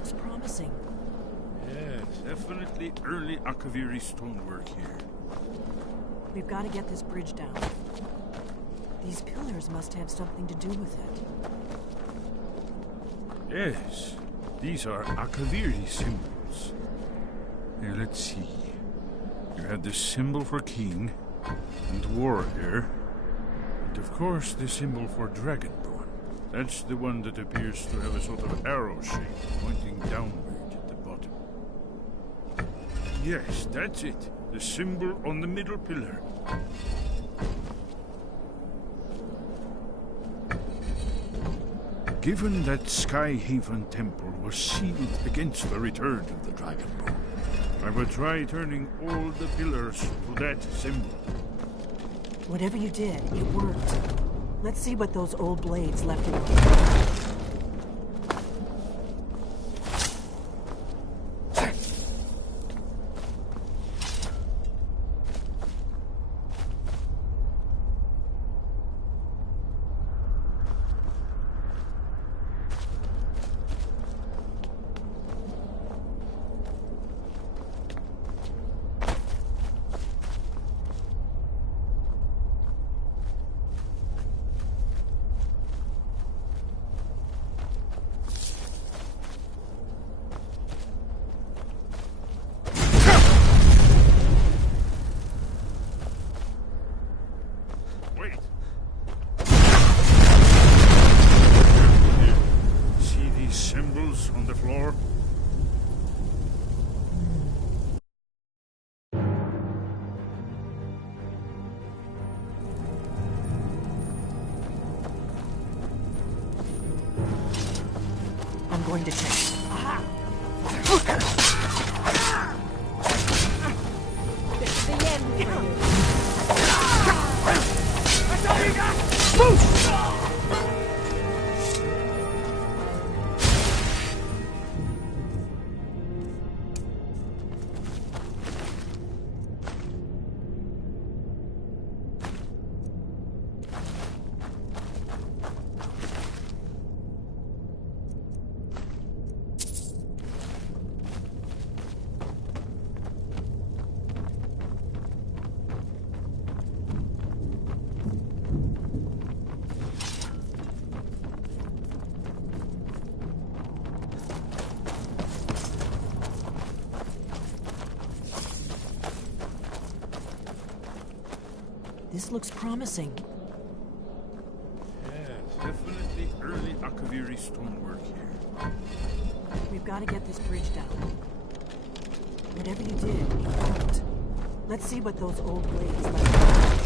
looks promising. Yes, definitely early Akaviri stonework here. We've got to get this bridge down. These pillars must have something to do with it. Yes, these are Akaviri symbols. Here, let's see. You have the symbol for king and warrior, and of course the symbol for dragonborn. That's the one that appears to have a sort of arrow shape pointing downward at the bottom. Yes, that's it. The symbol on the middle pillar. Given that Skyhaven Temple was sealed against the return of the Dragonborn, I would try turning all the pillars to that symbol. Whatever you did, it worked. Let's see what those old blades left in. On the floor. I'm going to check. This is the end for you. That's all you got! Move! This looks promising. Yes, definitely early Akaviri stonework here. We've got to get this bridge down. Whatever you did, it worked. Let's see what those old blades left behind.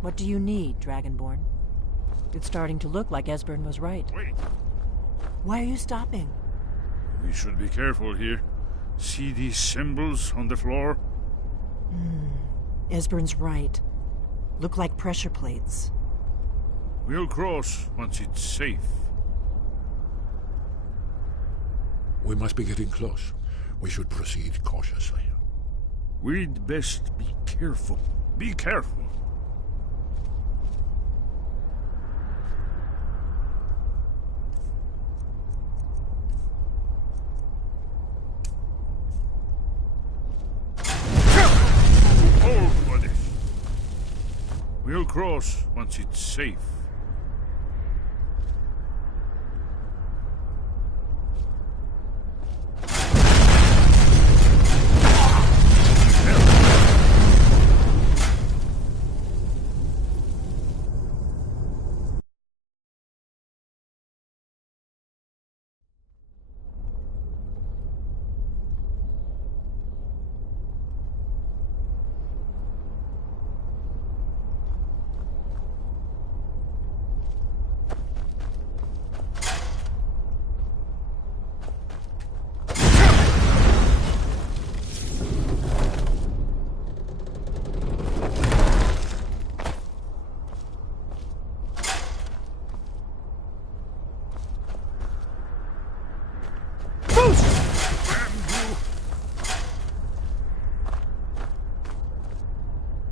What do you need, Dragonborn? It's starting to look like Esbern was right. Wait! Why are you stopping? We should be careful here. See these symbols on the floor? Esbern's right. Look like pressure plates. We'll cross once it's safe. We must be getting close. We should proceed cautiously. We'd best be careful. Be careful. We'll cross once it's safe.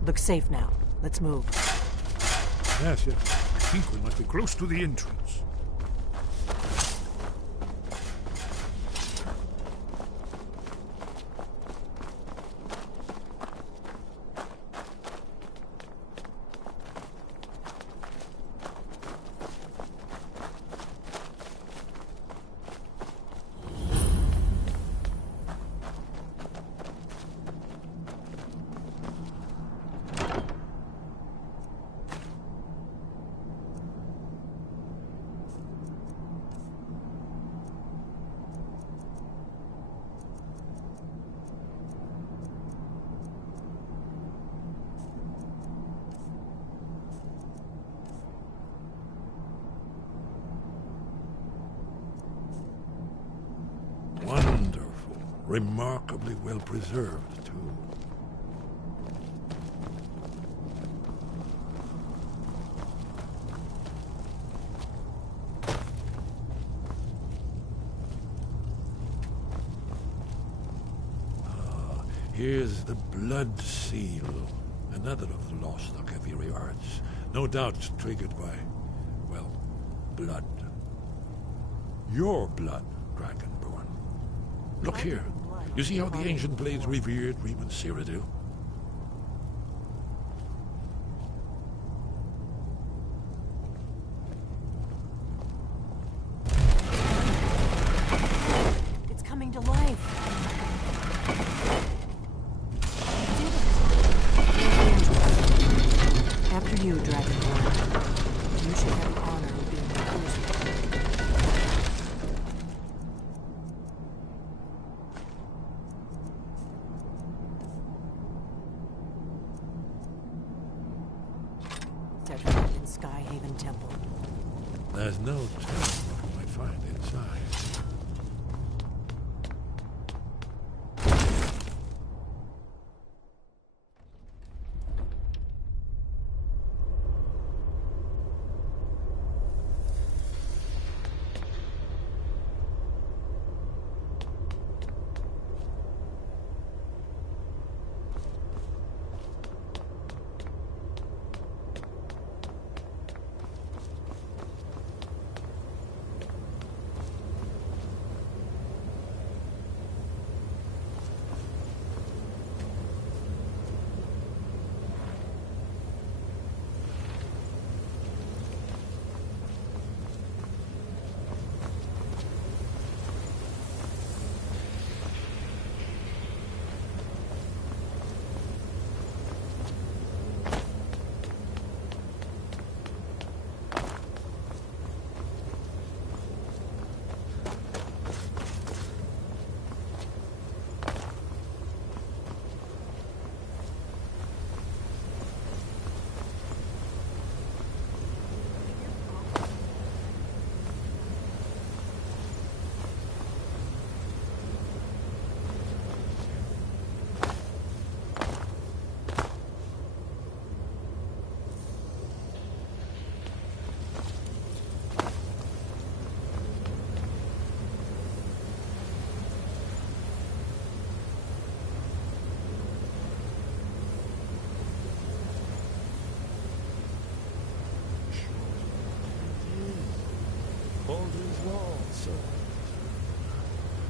Looks safe now. Let's move. Yes, yes. I think we must be close to the entrance. Wonderful. Remarkably well preserved, too. Here's the Blood Seal, another of the lost Akaviri arts. No doubt triggered by, well, blood. Your blood, Dragonborn. Look here. You see how the ancient blades revered Reman Cyrodiil? It's coming to life. After you, Dragonborn. You should have the honor of being the first. Tetrarch in Skyhaven Temple. There's no telling what we might find inside.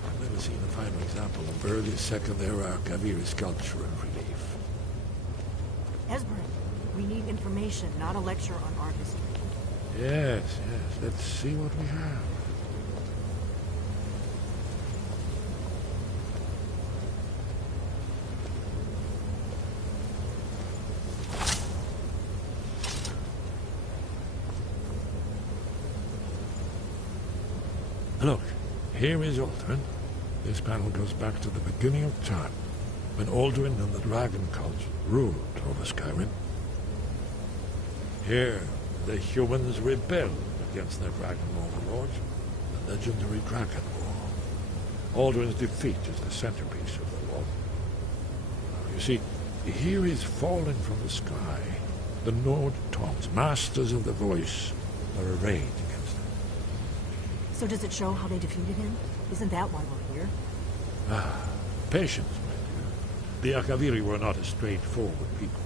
I've never seen a finer example of early Second Era Akaviri sculpture and relief. Esbern, we need information, not a lecture on art history. Yes, yes. Let's see what we have. Look, here is Alduin. This panel goes back to the beginning of time, when Alduin and the dragon cult ruled over Skyrim. Here, the humans rebelled against their dragon overlords, the legendary Dragon War. Alduin's defeat is the centerpiece of the war. You see, here is falling from the sky. The Nord Taunts, masters of the voice, are arrayed against them. So does it show how they defeated him? Isn't that why we're here? Patience, my dear. The Akaviri were not a straightforward people.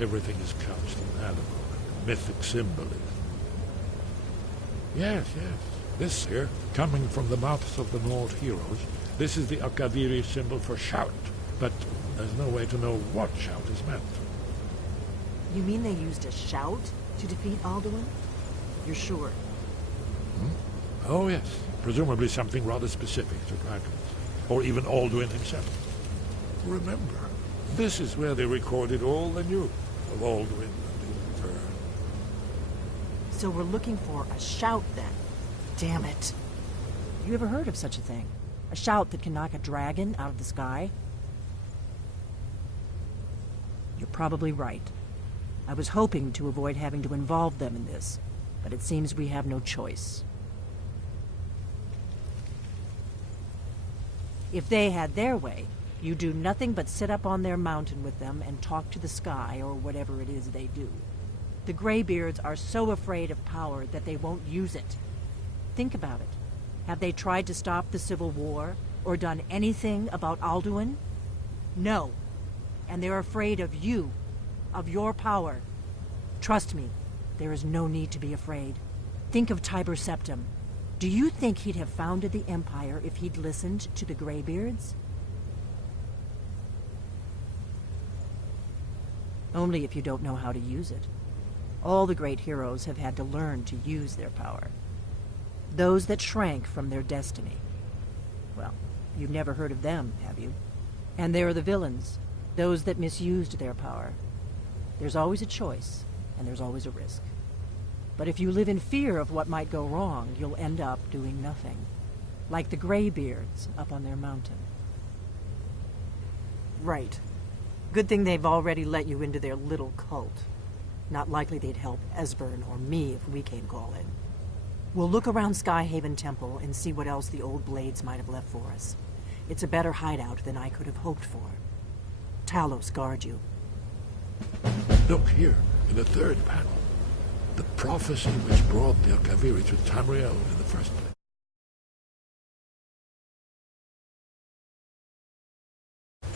Everything is couched in animal and mythic symbolism. Yes, yes. This here, coming from the mouths of the Nord heroes, this is the Akaviri symbol for shout, but there's no way to know what shout is meant. You mean they used a shout to defeat Alduin? You're sure? Oh, yes. Presumably something rather specific to dragons, or even Alduin himself. Remember, this is where they recorded all the news of Alduin and his return. So we're looking for a shout then. Damn it. You ever heard of such a thing? A shout that can knock a dragon out of the sky? You're probably right. I was hoping to avoid having to involve them in this, but it seems we have no choice. If they had their way, you do nothing but sit up on their mountain with them and talk to the sky or whatever it is they do. The Greybeards are so afraid of power that they won't use it. Think about it. Have they tried to stop the Civil War or done anything about Alduin? No. And they're afraid of you, of your power. Trust me, there is no need to be afraid. Think of Tiber Septim. Do you think he'd have founded the Empire if he'd listened to the Greybeards? Only if you don't know how to use it. All the great heroes have had to learn to use their power. Those that shrank from their destiny. Well, you've never heard of them, have you? And there are the villains, those that misused their power. There's always a choice, and there's always a risk. But if you live in fear of what might go wrong, you'll end up doing nothing. Like the Greybeards up on their mountain. Right. Good thing they've already let you into their little cult. Not likely they'd help Esbern or me if we came calling. We'll look around Skyhaven Temple and see what else the old blades might have left for us. It's a better hideout than I could have hoped for. Talos guard you. Look here, in the third panel. The prophecy which brought the Akaviri to Tamriel in the first place.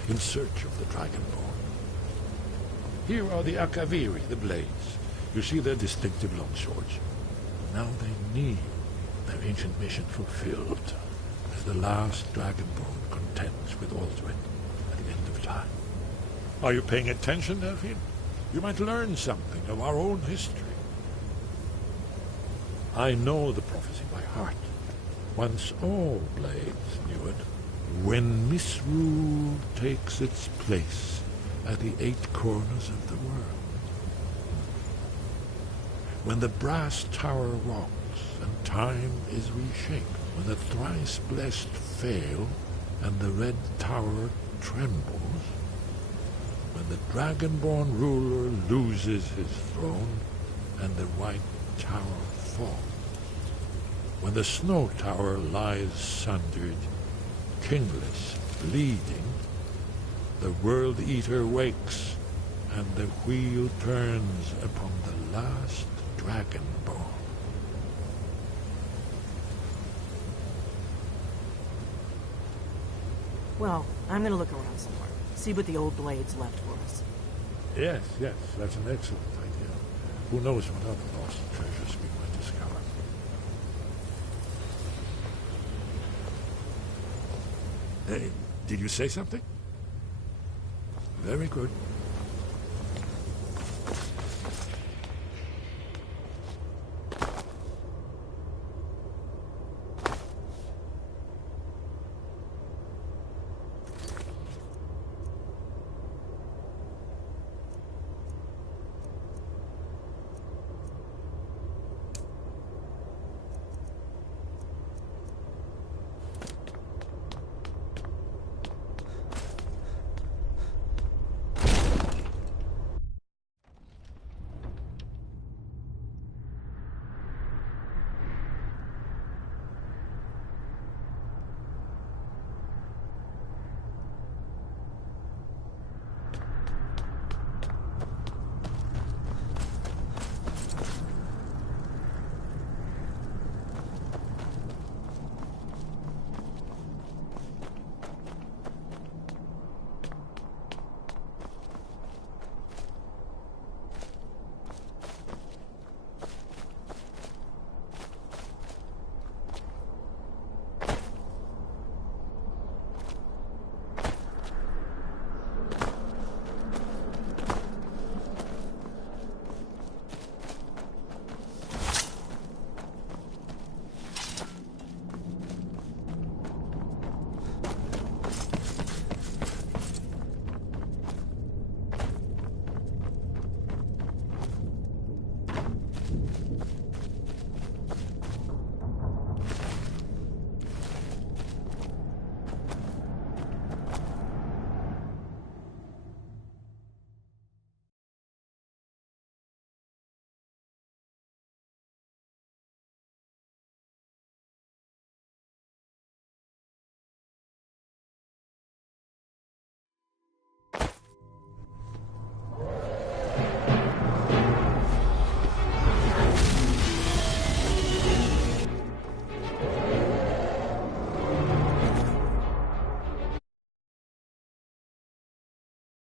In search of the Dragonborn. Here are the Akaviri, the blades. You see their distinctive long swords. Now they need their ancient mission fulfilled as the last Dragonborn contends with Alduin at the end of time. Are you paying attention, Delphine? You might learn something of our own history. I know the prophecy by heart. Once all blades knew it. When misrule takes its place at the 8 corners of the world. When the brass tower rocks and time is reshaped. When the thrice blessed fail and the red tower trembles. When the Dragonborn ruler loses his throne and the white tower falls. When the snow tower lies sundered, kingless, bleeding, the World Eater wakes, and the wheel turns upon the last Dragonborn. Well, I'm gonna look around somewhere. See what the old blades left for us. Yes, yes, that's an excellent idea. Who knows what other lost treasures we might discover. Hey, did you say something? Very good.